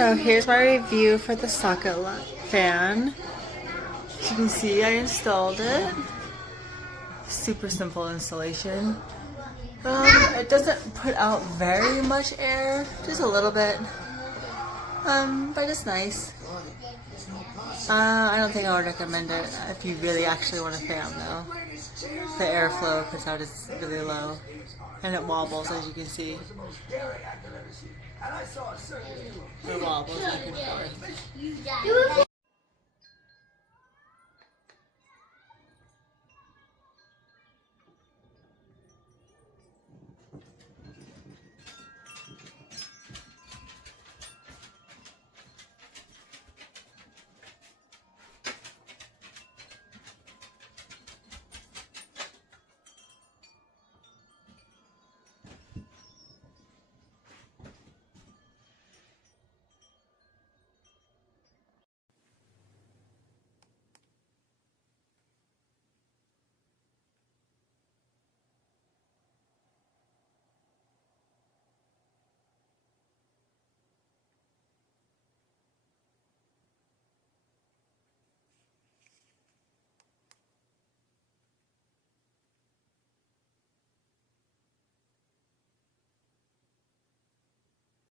So here's my review for the socket fan. As you can see, I installed it. Super simple installation. It doesn't put out very much air, just a little bit. But it's nice. I don't think I would recommend it if you really actually want a fan though. The airflow it puts out is really low. And it wobbles, as you can see. It wobbles back and forth.